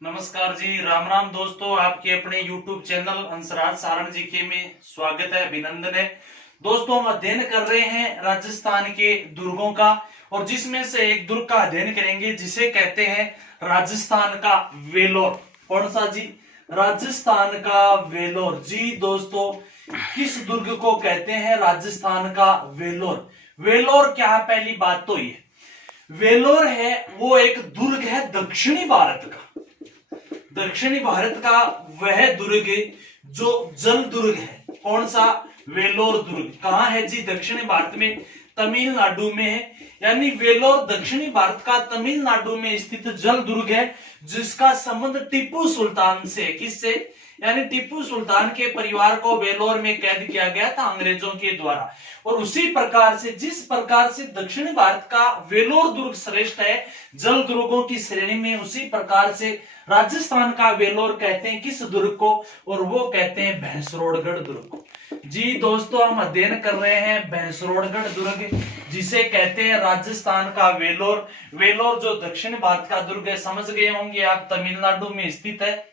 नमस्कार जी, राम राम दोस्तों। आपके अपने YouTube चैनल हंसराज सारण जी के में स्वागत है, अभिनंदन है। दोस्तों, हम अध्ययन कर रहे हैं राजस्थान के दुर्गों का, और जिसमें से एक दुर्ग का अध्ययन करेंगे जिसे कहते हैं राजस्थान का वेलोर। कौन सा जी? राजस्थान का वेलोर। जी दोस्तों, किस दुर्ग को कहते हैं राजस्थान का वेलोर? वेलोर क्या है? पहली बात तो ये वेलोर है वो एक दुर्ग है दक्षिणी भारत का। दक्षिणी भारत का वह दुर्ग जो जल दुर्ग है। कौन सा? वेलोर दुर्ग। कहां है जी? दक्षिणी भारत में, तमिलनाडु में है। यानी वेलोर दक्षिणी भारत का तमिलनाडु में स्थित जल दुर्ग है, जिसका संबंध टीपू सुल्तान से। किससे? यानी टीपू सुल्तान के परिवार को वेलोर में कैद किया गया था अंग्रेजों के द्वारा। और उसी प्रकार से, जिस प्रकार से दक्षिणी भारत का वेलोर दुर्ग श्रेष्ठ है जल दुर्गों की श्रेणी में, उसी प्रकार से राजस्थान का वेलोर कहते हैं किस दुर्ग को? और वो कहते हैं भैंसरोडगढ़ दुर्ग को। जी दोस्तों, हम अध्ययन कर रहे हैं भैंसरोडगढ़ दुर्ग, जिसे कहते हैं राजस्थान का वेलोर। वेलोर जो दक्षिण भारत का दुर्ग है, समझ गए होंगे आप, तमिलनाडु में स्थित है।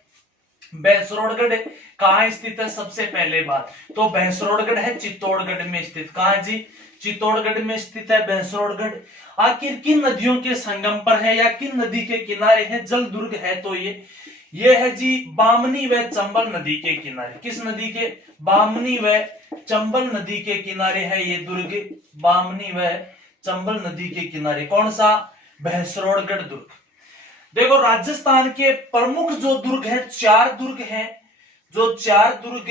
भैंसरोडगढ़ कहाँ स्थित है? सबसे पहले बात तो भैंसरोडगढ़ है चित्तौड़गढ़ में स्थित। कहाँ जी? चित्तौड़गढ़ में स्थित है भैंसरोडगढ़। आखिर किन नदियों के संगम पर है या किन नदी के किनारे है जल दुर्ग है? तो ये है जी बामनी व चंबल नदी के किनारे। किस नदी के? बामनी व चंबल नदी के किनारे है ये दुर्ग। बामनी व चंबल नदी के किनारे कौन सा? भैंसरोडगढ़ दुर्ग। देखो, राजस्थान के प्रमुख जो दुर्ग है, 4 दुर्ग हैं, जो 4 दुर्ग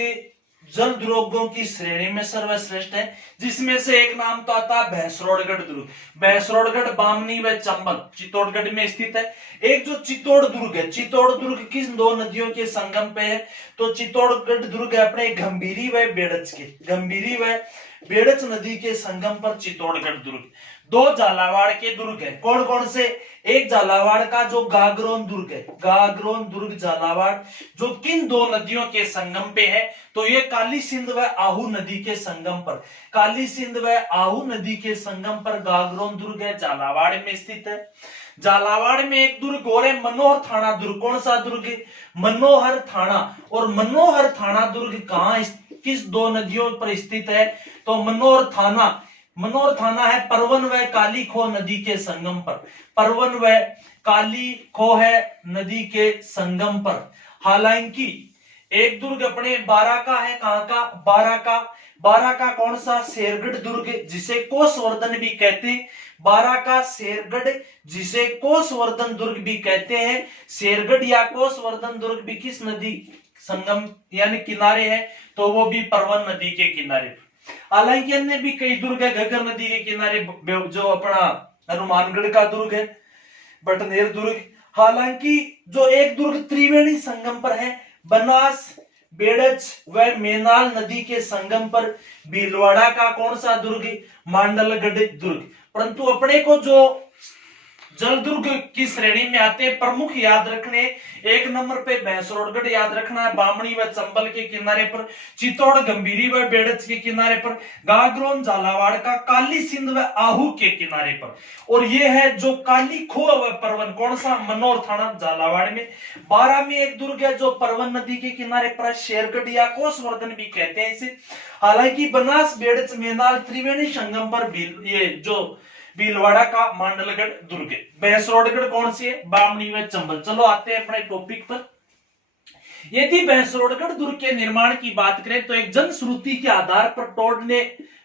जल दुर्गों की श्रेणी में सर्वश्रेष्ठ है, जिसमें से एक नाम तो आता है भैंसरोडगढ़ दुर्ग। भैंसरोडगढ़, बामनी व चंबल चित्तौड़गढ़ में स्थित है। एक जो चित्तौड़ दुर्ग है, चित्तौड़ दुर्ग किस 2 नदियों के संगम पे है? तो चित्तौड़गढ़ दुर्ग अपने गंभीरी व बेड़च के, गंभीरी व बेड़च नदी के संगम पर चित्तौड़गढ़ दुर्ग। 2 झालावाड़ के दुर्ग है। कौन कौन से? एक झालावाड़ का जो गागरोन दुर्ग है, गागरोन दुर्ग झालावाड़, जो किन 2 नदियों के संगम पे है? तो ये काली सिंध व आहू नदी के संगम पर, काली सिंध व आहू नदी के संगम पर गागरोन दुर्ग है, झालावाड़ में स्थित है। झालावाड़ में एक दुर्ग और है, मनोहर थाना दुर्ग। कौन सा दुर्ग? मनोहर थाना। और मनोहर थाना दुर्ग कहां, किस 2 नदियों पर स्थित है? तो मनोहर थाना है परवन व काली खो नदी के संगम पर। परवन व काली खो है नदी के संगम पर। हालांकि एक दुर्ग अपने बारा का है। कहां का? बारा का कौन सा? शेरगढ़ दुर्ग, जिसे कोसवर्धन भी कहते हैं। बारा का शेरगढ़, जिसे कोसवर्धन दुर्ग भी कहते हैं। शेरगढ़ या कोसवर्धन दुर्ग भी किस नदी संगम यानी किनारे है? तो वो भी परवन नदी के किनारे। हालांकि अन्य भी कई दुर्ग है, घग्गर नदी के किनारे, जो अपना हनुमानगढ़ का दुर्ग है, बटनेर दुर्ग। हालांकि जो एक दुर्ग त्रिवेणी संगम पर है, बनास, बेड़च व मेनाल नदी के संगम पर भीलवाड़ा का कौन सा दुर्ग? मांडलगढ़ दुर्ग। परंतु अपने को जो जल दुर्ग की श्रेणी में आते हैं प्रमुख याद रखने, 1 नंबर पे भैंसरोडगढ़ याद रखना है, बामणी व चंबल के किनारे पर, चित्तौड़ गंभीरी व बेड़च के किनारे पर, गागरोन झालावाड़ का काली सिंध व आहू के किनारे पर। और ये है जो काली खो व परवन, कौन सा? मनोहर थाना झालावाड़ में। 12 में एक दुर्ग है जो परवन नदी के किनारे पर, शेरगढ़ या कोसवर्धन भी कहते हैं इसे। हालांकि बनास, बेड़च, मेनाल त्रिवेणी संगम पर ये जो भीलवाड़ा का मांडलगढ़ दुर्ग है। भैंसरोडगढ़ कौन सी है? बामणी व चंबल। चलो आते हैं अपने टॉपिक पर। यदि भैंसरोडगढ़ दुर्ग के निर्माण की बात करें तो एक जनश्रुति के आधार पर टोड ने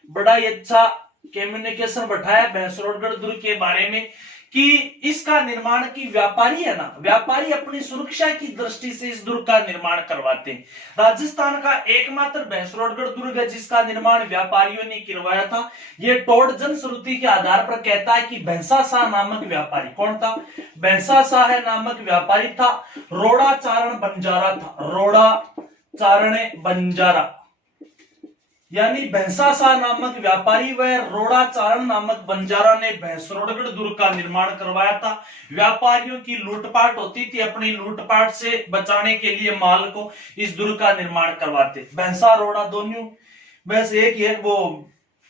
बड़ा ही अच्छा कम्युनिकेशन बैठाया भैंसरोडगढ़ दुर्ग के बारे में कि इसका निर्माण की व्यापारी है ना, व्यापारी अपनी सुरक्षा की दृष्टि से इस दुर्ग का निर्माण करवाते हैं। राजस्थान का एकमात्र भैंसरोडगढ़ दुर्ग है जिसका निर्माण व्यापारियों ने करवाया था। ये टोड जनश्रुति के आधार पर कहता है कि भैंसा शाह नामक व्यापारी, कौन था? भैंसा शाह नामक व्यापारी था, रोड़ा चारण बंजारा था, रोड़ा चारण बंजारा, यानी भैंसा शाह नामक व्यापारी व रोड़ा चारण नामक बंजारा ने भैंसरोडगढ़ दुर्ग का निर्माण करवाया था। व्यापारियों की लूटपाट होती थी, अपनी लूटपाट से बचाने के लिए माल को इस दुर्ग का निर्माण करवाते। भैंसा रोड़ा दोनों, बस एक ही है, वो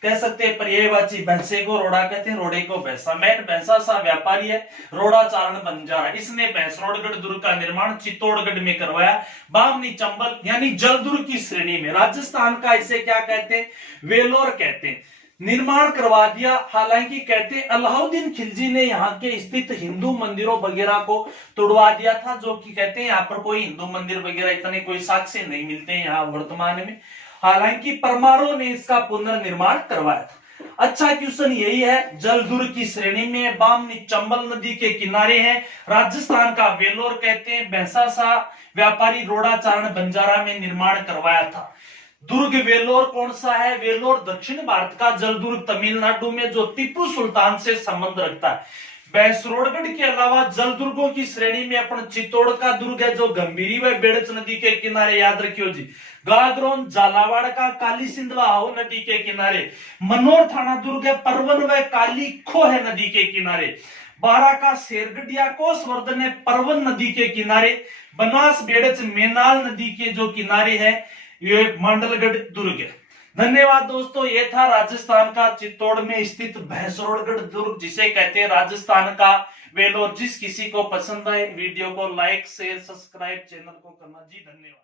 कह सकते हैं पर्यायवाची। भैंसे को रोड़ा कहते हैं, रोड़े को भैंसा। मैन भैंसा सा व्यापारी है, रोड़ा चारण बंजारा। इसने भैंसरोड़गढ़ दुर्ग का निर्माण चित्तौड़गढ़ में करवाया, बामनी चंबल यानी जल दुर्ग की श्रेणी में। राजस्थान का इसे क्या कहते हैं, वेलोर कहते हैं। निर्माण करवा दिया। हालांकि कहते हैं अलाउद्दीन खिलजी ने यहाँ के स्थित हिंदू मंदिरों वगैरह को तोड़वा दिया था, जो कि कहते हैं यहाँ पर कोई हिंदू मंदिर वगैरह इतने कोई साक्ष्य नहीं मिलते हैं यहाँ वर्तमान में। हालांकि परमारों ने इसका पुनर्निर्माण करवाया था। अच्छा क्वेश्चन यही है, जलदुर्ग की श्रेणी में, बामनी चंबल नदी के किनारे है, राजस्थान का वेलोर कहते हैं, भैंसा सा व्यापारी रोड़ा चारण बंजारा में निर्माण करवाया था। दुर्ग वेलोर कौन सा है, वेलोर दक्षिण भारत का जलदुर्ग तमिलनाडु में, जो टीपू सुल्तान से संबंध रखता है। भैंसरोड़गढ़ के अलावा जलदुर्गों की श्रेणी में अपन चित्तौड़ का दुर्ग है, जो गंभीरी व बेड़च नदी के किनारे, याद रखियो जी। गागरोन झालावाड़ का काली सिंधवा हो नदी के किनारे। मनोर थाना दुर्ग है, परवन व काली खो है नदी के किनारे। बारा का शेरगढ़िया कोसवर्धन है, परवन नदी के किनारे। बनास बेड़च मेनाल नदी के जो किनारे है, ये मांडलगढ़ दुर्ग है। धन्यवाद दोस्तों, ये था राजस्थान का चित्तौड़ में स्थित भैंसरोड़गढ़ दुर्ग, जिसे कहते हैं राजस्थान का वेलोर। जिस किसी को पसंद आए वीडियो को लाइक शेयर सब्सक्राइब चैनल को करना जी। धन्यवाद।